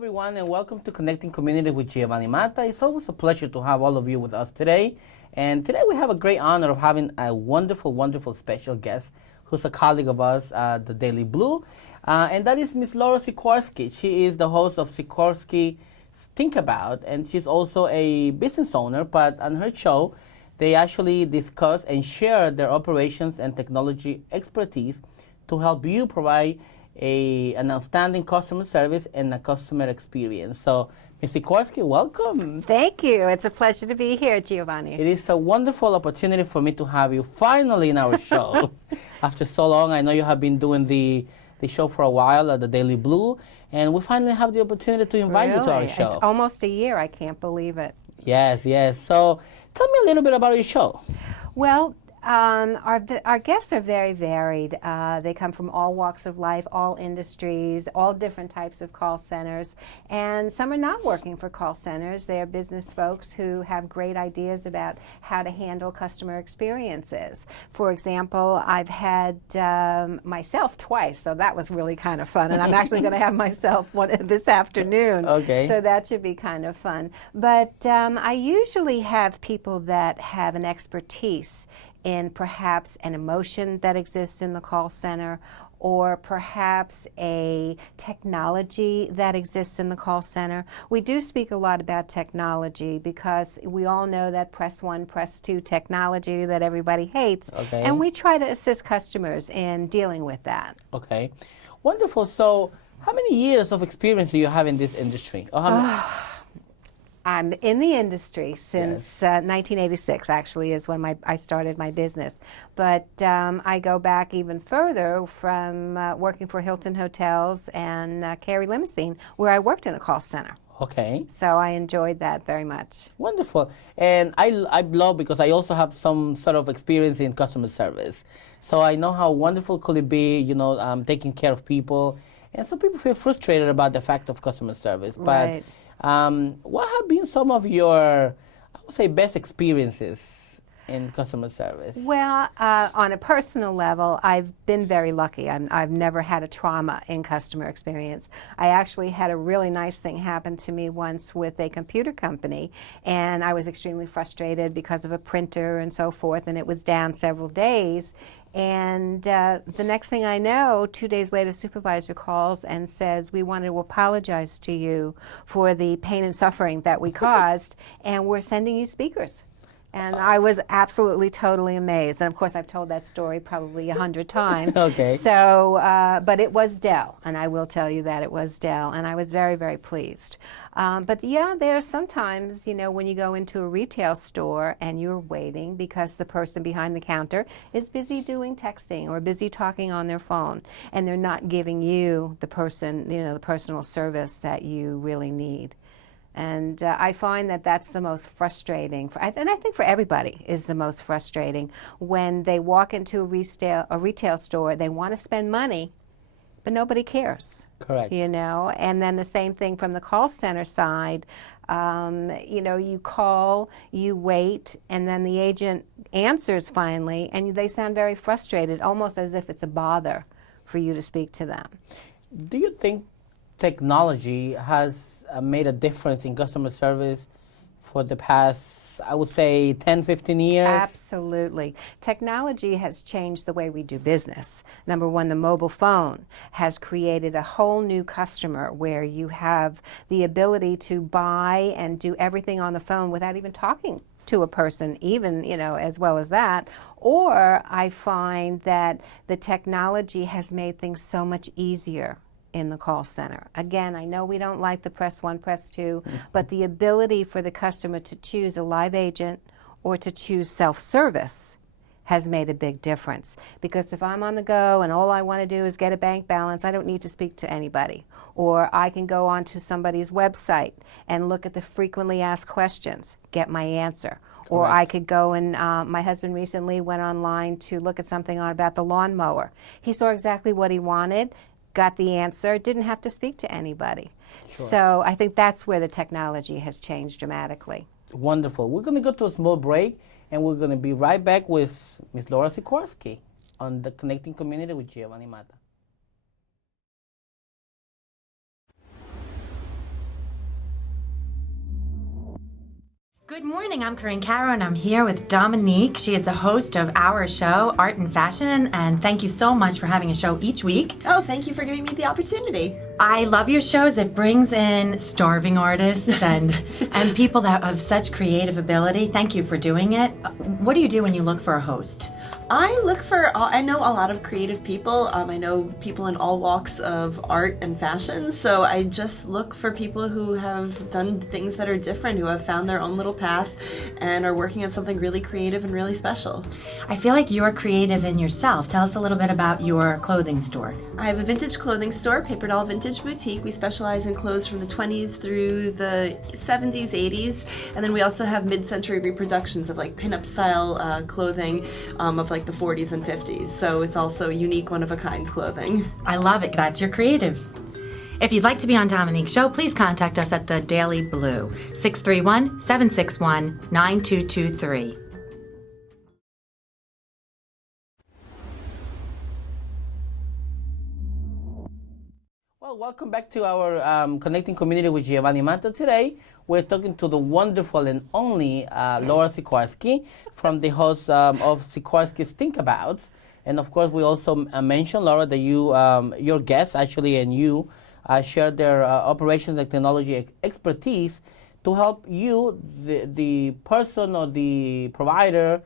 everyone, and welcome to Connecting Community with Gio and Laura. It's always a pleasure to have all of you with us today. And today we have a great honor of having a wonderful, wonderful special guest who's a colleague of us at the Daily Blu, and that is Miss Laura Sikorski. She is the host of Sikorski Think About, and she's also a business owner, but on her show, they actually discuss and share their operations and technology expertise to help you provide an outstanding customer service and a customer experience. So, Ms. Sikorski, welcome. Thank you. It's a pleasure to be here, Giovanni. It is a wonderful opportunity for me to have you finally in our show. After so long, I know you have been doing the show for a while at the Daily Blu, and we finally have the opportunity to invite you to our show. It's almost a year. I can't believe it. Yes, yes. So, tell me a little bit about your show. Well, our guests are very varied. They come from all walks of life, all industries, all different types of call centers, and some are not working for call centers. They are business folks who have great ideas about how to handle customer experiences. For example, I've had myself twice, so that was really kind of fun, and I'm actually going to have myself one this afternoon. Okay. So that should be kind of fun. But I usually have people that have an expertise in perhaps an emotion that exists in the call center, or perhaps a technology that exists in the call center. We do speak a lot about technology because we all know that press 1, press 2 technology that everybody hates. Okay. And we try to assist customers in dealing with that. Okay. Wonderful. So, how many years of experience do you have in this industry? Or how many? I'm in the industry since 1986, actually, is when I started my business. But I go back even further from working for Hilton Hotels and Carey Limousine, where I worked in a call center. Okay. So I enjoyed that very much. Wonderful. And I love, because I also have some sort of experience in customer service. So I know how wonderful could it be, taking care of people. And some people feel frustrated about the fact of customer service. Right. But what have been some of your, I would say, best experiences in customer service? Well, on a personal level, I've been very lucky. I've never had a trauma in customer experience. I actually had a really nice thing happen to me once with a computer company, and I was extremely frustrated because of a printer and so forth, and it was down several days. And the next thing I know, 2 days later, supervisor calls and says, we want to apologize to you for the pain and suffering that we caused, and we're sending you speakers. And I was absolutely, totally amazed. And of course, I've told that story probably 100 times. Okay. So, but it was Dell, and I will tell you that it was Dell, and I was very, very pleased. But yeah, there's sometimes, when you go into a retail store and you're waiting because the person behind the counter is busy doing texting or busy talking on their phone, and they're not giving you the personal service that you really need. And I find that that's the most frustrating, and I think for everybody is the most frustrating, when they walk into a retail store, they want to spend money, but nobody cares. Correct. And then the same thing from the call center side. You call, you wait, and then the agent answers finally, and they sound very frustrated, almost as if it's a bother for you to speak to them. Do you think technology has made a difference in customer service for the past, I would say, 10, 15 years? Absolutely. Technology has changed the way we do business. Number one, the mobile phone has created a whole new customer where you have the ability to buy and do everything on the phone without even talking to a person, even, as well as that. Or I find that the technology has made things so much easier in the call center. Again, I know we don't like the press 1, press 2, but the ability for the customer to choose a live agent or to choose self-service has made a big difference. Because if I'm on the go and all I want to do is get a bank balance, I don't need to speak to anybody. Or I can go onto somebody's website and look at the frequently asked questions, get my answer. Correct. Or I could go and, my husband recently went online to look at something about the lawnmower. He saw exactly what he wanted, got the answer, didn't have to speak to anybody. Sure. So I think that's where the technology has changed dramatically. Wonderful. We're going to go to a small break, and we're going to be right back with Ms. Laura Sikorski on the Connecting Community with Gio and Laura. Good morning, I'm Corinne Caro and I'm here with Dominique. She is the host of our show, Art and Fashion, and thank you so much for having a show each week. Oh, thank you for giving me the opportunity. I love your shows. It brings in starving artists and people that have such creative ability. Thank you for doing it. What do you do when you look for a host? I know a lot of creative people. I know people in all walks of art and fashion. So I just look for people who have done things that are different, who have found their own little path and are working on something really creative and really special. I feel like you're creative in yourself. Tell us a little bit about your clothing store. I have a vintage clothing store, Paper Doll Vintage Boutique. We specialize in clothes from the 20s through the 70s, 80s. And then we also have mid-century reproductions of like pinup style clothing of like the 40s and 50s. So it's also unique, one-of-a-kind clothing. I love it. That's your creative. If you'd like to be on Dominique's show, please contact us at the Daily Blu, 631-761-9223. Well, welcome back to our Connecting Community with Giovanni Mata. Today, we're talking to the wonderful and only Laura Sikorski from the host of Sikorski's Think Abouts. And of course, we also mentioned, Laura, that you, your guests actually, and you shared their operations and technology expertise to help you, the person or the provider,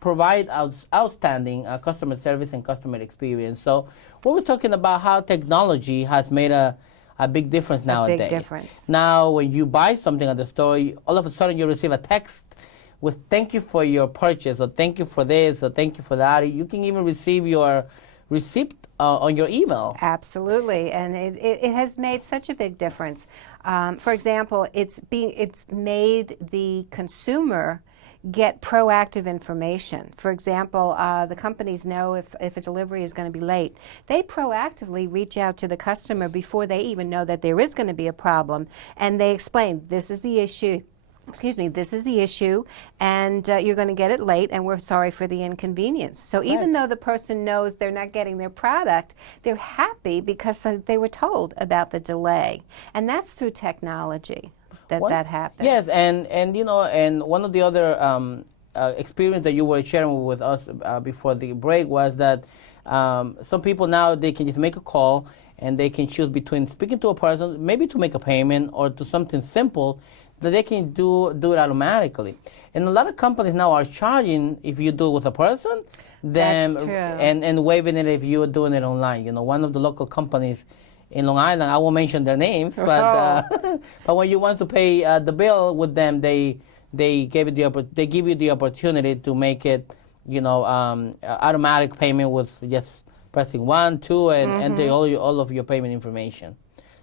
provide outstanding customer service and customer experience. So we were talking about how technology has made a big difference nowadays. A big difference. Now, when you buy something at the store, all of a sudden you receive a text with thank you for your purchase, or thank you for this, or thank you for that. You can even receive your receipt on your email. Absolutely, and it has made such a big difference. For example, it's made the consumer get proactive information. For example, the companies know if a delivery is going to be late. They proactively reach out to the customer before they even know that there is going to be a problem, and they explain, this is the issue. This is the issue, and you're going to get it late, and we're sorry for the inconvenience. So even though the person knows they're not getting their product, they're happy because they were told about the delay. And that's through technology that happens. Yes, and one of the other experience that you were sharing with us before the break was that some people now, they can just make a call, and they can choose between speaking to a person, maybe to make a payment, or to something simple that they can do it automatically. And a lot of companies now are charging if you do it with a person, then and waiving it if you're doing it online. One of the local companies in Long Island, I won't mention their names, but but when you want to pay the bill with them, they give you the opportunity to make it automatic payment with just pressing 1, 2, and enter all of your payment information.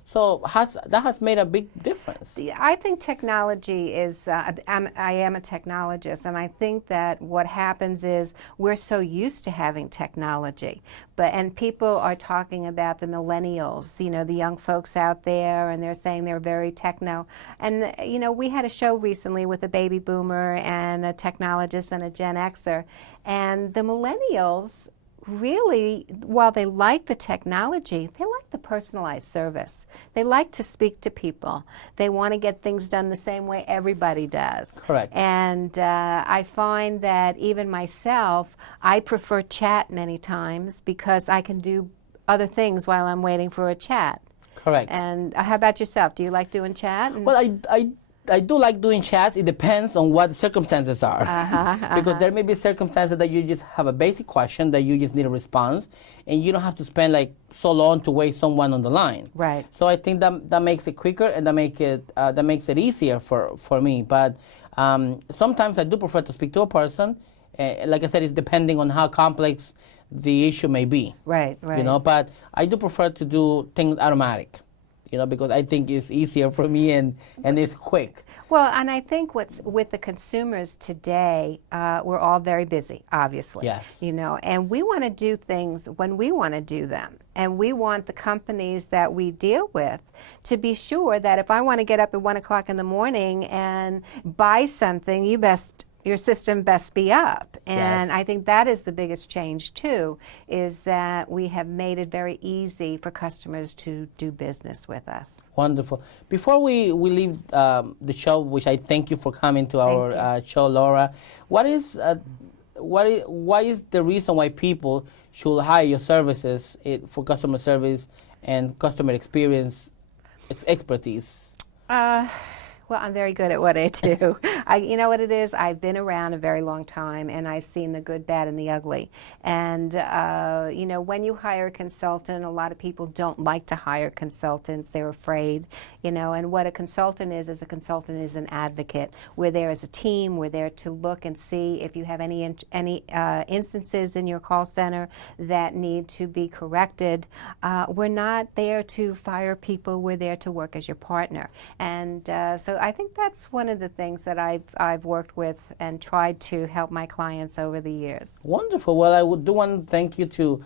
So that has made a big difference. I think technology is, I am a technologist, and I think that what happens is we're so used to having technology, and people are talking about the millennials, the young folks out there, and they're saying they're very techno. And, we had a show recently with a baby boomer and a technologist and a Gen Xer, and the millennials really, while they like the technology, they like the personalized service. They like to speak to people. They want to get things done the same way everybody does. Correct. And I find that even myself, I prefer chat many times because I can do other things while I'm waiting for a chat. Correct. And how about yourself? Do you like doing chat? Well, I do like doing chats. It depends on what the circumstances are. Because there may be circumstances that you just have a basic question that you just need a response, and you don't have to spend like so long to wait someone on the line. Right. So I think that makes it quicker, and that makes it easier for me. But sometimes I do prefer to speak to a person. Like I said, it's depending on how complex the issue may be. Right. But I do prefer to do things automatic. Because I think it's easier for me and it's quick. Well, and I think what's with the consumers today, we're all very busy, obviously. Yes. And we want to do things when we want to do them. And we want the companies that we deal with to be sure that if I want to get up at 1 o'clock in the morning and buy something, you best your system best be up. And Yes. I think that is the biggest change too, is that we have made it very easy for customers to do business with us. Wonderful. Before we leave the show, which I thank you for coming to our Thank show, Laura, why is the reason why people should hire your services for customer service and customer experience expertise? Well, I'm very good at what I do. You know what it is? I've been around a very long time, and I've seen the good, bad, and the ugly. And, you know, when you hire a consultant, a lot of people don't like to hire consultants. They're afraid, you know, and what a consultant is a consultant is an advocate. We're there as a team. We're there to look and see if you have any instances in your call center that need to be corrected. We're not there to fire people. We're there to work as your partner. And so I think that's one of the things that I've worked with and tried to help my clients over the years. Wonderful. Well, I would do want to thank you to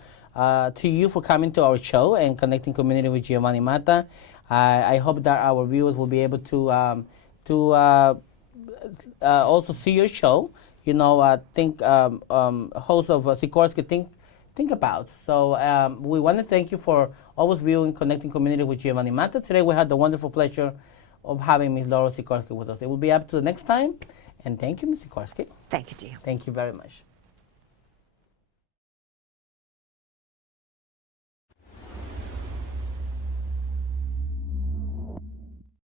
you for coming to our show and connecting community with Giovanni Mata. I hope that our viewers will be able to also see your show. You know, think host of Sikorski think about. So we want to thank you for always viewing Connecting Community with Giovanni Mata. Today we had the wonderful pleasure of having Ms. Laura Sikorski with us. It will be up to the next time. And thank you, Ms. Sikorski. Thank you, Gio. Thank you very much.